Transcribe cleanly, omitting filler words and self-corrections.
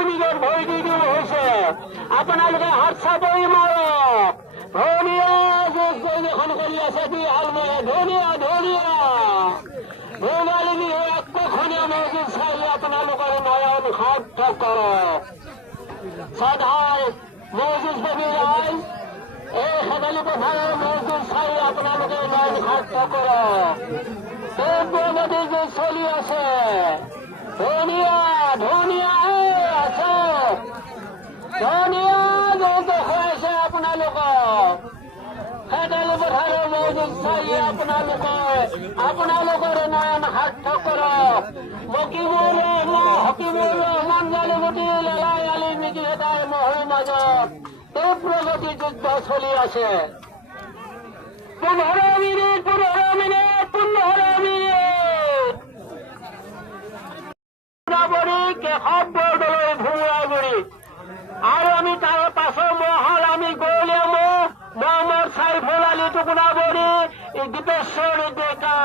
কৰ্মীজন ভৰি দি দিওঁ হৈছে আপোনালোকে হাত চাপৰি মাৰক ধুনীয়া যুঁজ পৰিৱেশন কৰি আছে বিহালময়ে ধুনীয়া ধুনীয়া ভোগালী বিহু আকৰ্ষণীয় মজুত চাই আপোনালোকৰ নয়ন সাৰ্থক কৰক সদায় মজুত প্ৰেমী ৰাইজ এই খেদালি পথাৰৰ মজুত চাই আপোনালোকে নয়ন সাৰ্থক কৰক নদী যুঁজ চলি আছে ধুনীয়া ধুনীয়া আছে ধুনীয়া যুঁজ দেখুৱাইছে আপোনালোকক খেদালি পথাৰৰ মজুত চাই আপোনালোকৰ নয়ন সাৰ্থক কৰক মকিমুৰ ৰহমান জালুগুটি লেলাই আলি মিকিহেতাৰ মহৰ মাজত তীব্ৰগতি যুদ্ধ চলি আছে 15 মিনিট কেশৱ বৰদলৈ ভুমুৰাগুৰি আৰু আমি তাৰ পাছৰ মহল আমি গৌলীয়া মহম্মদ চাইফুল আলী টুকুৰাবৰী দীপেশ্বৰ ডেকা